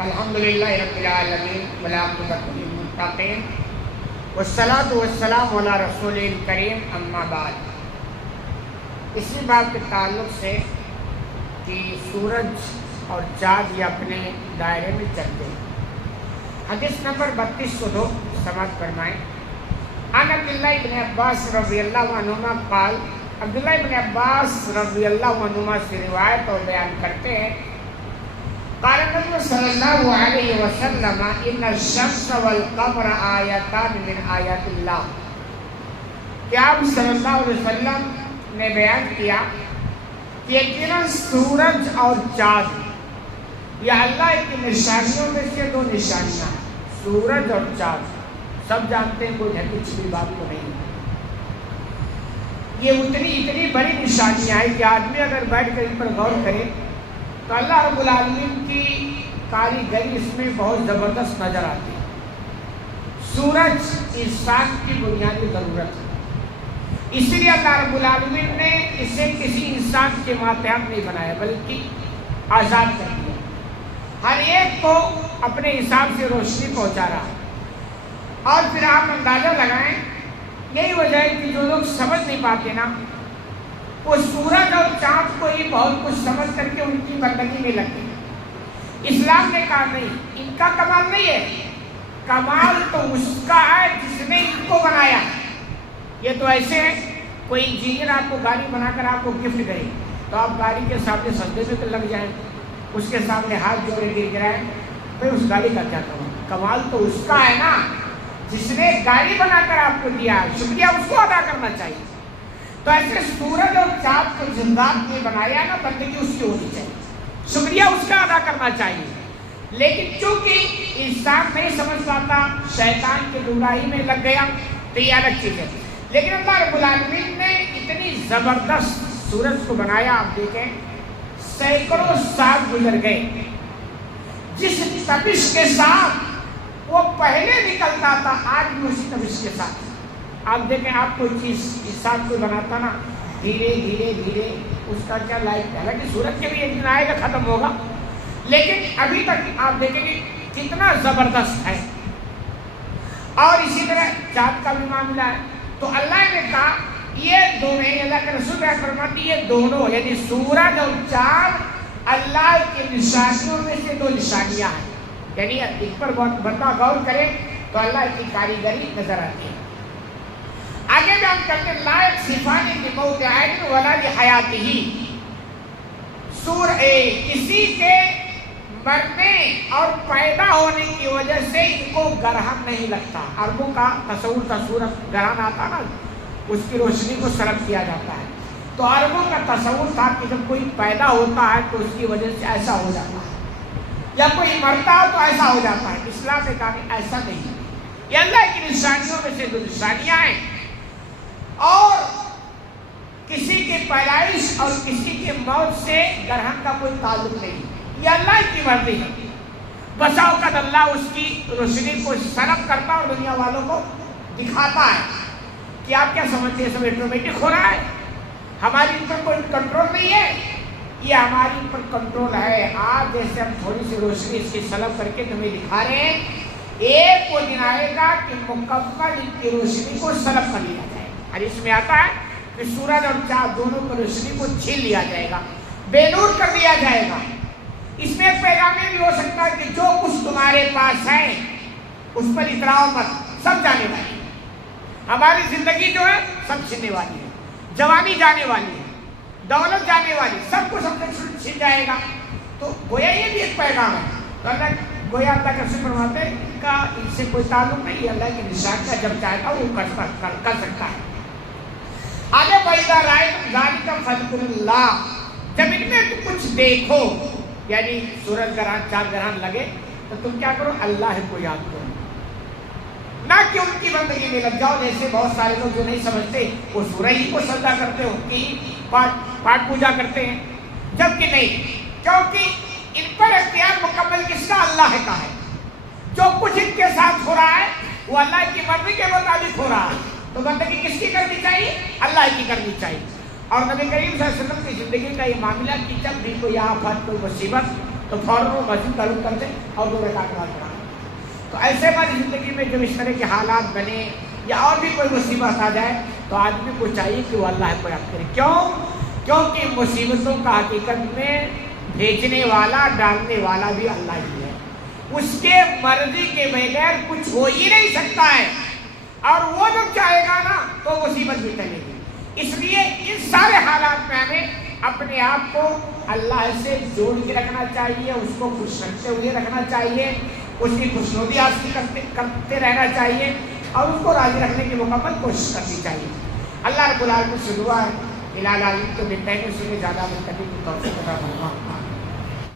الحمدللہ رب العالمین والعاقبۃ للمتقین والصلاۃ والسلام علی رسول کریم اما بعد۔ اسی بات کے تعلق سے کہ سورج اور چاند یہ اپنے دائرے میں چلتے ہیں، حدیث نمبر 3202 سماعت فرمائیں۔ عن عبداللہ ابن عباس رضی اللہ عنہما قال، عبداللہ ابن عباس رضی اللہ عنہما سے روایت اور بیان کرتے ہیں، قال النبی صلی اللہ علیہ وسلم ان الشمس والقمر آیتان من آیات اللہ، کہ آپ صلی اللہ علیہ وسلم نے بیان کیا کہ یقیناً سورج اور چاند یہ اللہ کی نشانیوں میں سے دو نشانیاں ہیں۔ سورج اور چاند سب جانتے ہیں، کوئی کچھ بھی بات تو نہیں، یہ اتنی بڑی نشانیاں ہیں کہ آدمی اگر بیٹھ کر ان پر غور کرے تو اللہ رب العالمین کی کاریگری اس میں بہت زبردست نظر آتی ہے۔ سورج انسان کی بنیادی ضرورت ہے، اسی لیے اللہ رب العالمین نے اسے کسی انسان کے ماتحت نہیں بنایا بلکہ آزاد کر دیا، ہر ایک کو اپنے حساب سے روشنی پہنچا رہا ہے۔ اور پھر آپ اندازہ لگائیں، یہی وجہ ہے کہ جو لوگ سمجھ نہیں پاتے نا، وہ سورج اور چاند کو ہی بہت کچھ سمجھ کر کے ان کی بندگی میں لگتے ہیں۔ اسلام نے کہا نہیں، ان کا کمال نہیں ہے، کمال تو اس کا ہے جس نے ان کو بنایا۔ یہ تو ایسے ہے، کوئی انجینئر آپ کو گاڑی بنا کر آپ کو گفٹ کرے تو آپ گاڑی کے سامنے سجدے میں لگ جائیں، اس کے سامنے ہاتھ جوڑے گر گرائیں، پھر اس گاڑی کا کیا کمال تو اس کا ہے نا جس نے گاڑی بنا کر آپ کو دیا، شکریہ اس کو ادا کرنا چاہیے۔ تو ایسے سورج اور چاند کو جن ذات نے بنایا نا، بندگی اس کی ہونی چاہیے، شکریہ اس کا ادا کرنا چاہیے۔ لیکن چونکہ انسان نہیں سمجھ پاتا، شیطان کی گمراہی میں لگ گیا، تو یہ الگ چیز ہے۔ لیکن اللہ رب العالمین نے اتنی زبردست سورج کو بنایا، آپ دیکھیں سینکڑوں سال گزر گئے، جس تپش کے ساتھ وہ پہلے نکلتا تھا آج بھی اسی تپش کے ساتھ۔ آپ دیکھیں، آپ کوئی چیز انسان کو بناتا نا، دھیرے دھیرے دھیرے اس کا کیا لائف، حالانکہ سورج کے بھی ایک دن آئے گا، ختم ہوگا، لیکن ابھی تک آپ دیکھیں گے کتنا زبردست ہے۔ اور اسی طرح چاند کا بھی معاملہ ہے۔ تو اللہ نے کہا یہ دونوں، اللہ کے رسول فرماتے یہ دونوں یعنی سورج اور چاند اللہ کی نشانیوں میں سے دو نشانیاں ہیں، یعنی اس پر بندہ غور کرے تو اللہ کی کاریگری نظر آتی ہے۔ آگے بھی ہم کرتے ہیں، لا یکسفان لموت عین ولا لحیاتہ، کسی کے مرنے اور پیدا ہونے کی وجہ سے ان کو گرہن نہیں لگتا۔ عربوں کا تصور تھا، سورج گرہن آتا نا، اس کی روشنی کو سلب کیا جاتا ہے، تو عربوں کا تصور تھا کہ جب کوئی پیدا ہوتا ہے تو اس کی وجہ سے ایسا ہو جاتا ہے، یا کوئی مرتا ہو تو ایسا ہو جاتا ہے۔ اسلام نے کہا کہ ایسا نہیں، یہ اللہ کی نشانیوں میں سے دو نشانیاں ہیں، اور کسی کی پیدائش اور کسی کی موت سے گرہن کا کوئی تعلق نہیں، یہ اللہ کی مرضی ہے۔ بسا اوقات اللہ اس کی روشنی کو سلب کرتا اور دنیا والوں کو دکھاتا ہے کہ آپ کیا سمجھتے ہیں، سب آٹومیٹک ہو رہا ہے، ہماری ان پر کوئی کنٹرول نہیں ہے۔ یہ ہماری ان پر کنٹرول ہے۔ آج جیسے ہم تھوڑی سی روشنی اس کی سلب کر کے تمہیں دکھا رہے ہیں، ایک وہ دن آئے گا کہ مکمل ان کی روشنی کو سلب کر لیا جائے گا۔ اور اس میں آتا ہے کہ سورج اور چاند دونوں کی روشنی کو چھین لیا جائے گا، بے نور کر دیا جائے گا۔ اس میں ایک پیغام یہ بھی ہو سکتا ہے کہ جو کچھ تمہارے پاس ہے اس پر اتراؤ مت، سب جانے والی ہے۔ ہماری زندگی جو ہے سب چھیننے والی ہے، جوانی جانے والی ہے، دولت جانے والی، سب کچھ ہم سے چھن جائے گا۔ تو گویا یہ بھی ایک پیغام ہے۔ تو اللہ گویا اللہ کا رسول فرماتے ہیں ان کا ان سے کوئی تعلق نہیں، اللہ کی نشان کا جب چاہے گا وہ کر سکتا ہے۔ آگے وَإِذَا رَأَيْتُمْ ذَلِكَ فَاذْكُرُوا اللَّهَ، جب ان میں تم کچھ دیکھو، یعنی سورج گرہن چاند گرہن لگے تو تم کیا کرو، اللہ کو یاد کرو، نہ کہ ان کی بندگی میں لگ جاؤ۔ جیسے بہت سارے لوگ جو نہیں سمجھتے وہ سورج ہی کو سجدہ کرتے ہیں، ان کی پاٹ پوجا کرتے ہیں، جبکہ نہیں، کیونکہ ان پر اختیار مکمل کس کا، اللہ کا ہے۔ جو کچھ ان کے ساتھ ہو رہا ہے وہ اللہ کی مرضی کے مطابق ہو رہا ہے، تو بندگی کس کی کرنی چاہیے، اللہ کی کرنی چاہیے۔ اور نبی کریم صلی اللہ علیہ وسلم کی زندگی کا یہ معاملہ کہ جب بھی کوئی آفت، کوئی مصیبت تو فوراً وہ مسجد کا رخ کرتے اور 2 رکعت نماز پڑھا. تو ایسے ہماری زندگی میں جب اس طرح کے حالات بنے یا اور بھی کوئی مصیبت آ جائے تو آدمی کو چاہیے کہ وہ اللہ کو یاد کرے. کیونکہ مصیبتوں کا حقیقت میں بھیجنے والا ڈالنے والا بھی اللہ ہی ہے. اس کے مرضی کے بغیر کچھ ہو ہی نہیں سکتا ہے، اور وہ جب چاہے گا نا تو مصیبت بھی ٹلے گی. اس لیے ان سارے حالات میں ہمیں اپنے آپ کو اللہ سے جوڑ کے رکھنا چاہیے، اس کو خوش رکھتے ہوئے رکھنا چاہیے، اس کی خوشنودی حاصل کرتے رہنا چاہیے، اور اس کو راضی رکھنے کی مکمل کوشش کرنی چاہیے. اللہ رب العالمین سے دعا ہے الہی العالمین کو بہترین سے زیادہ منتقل کی توفیق عطا فرما.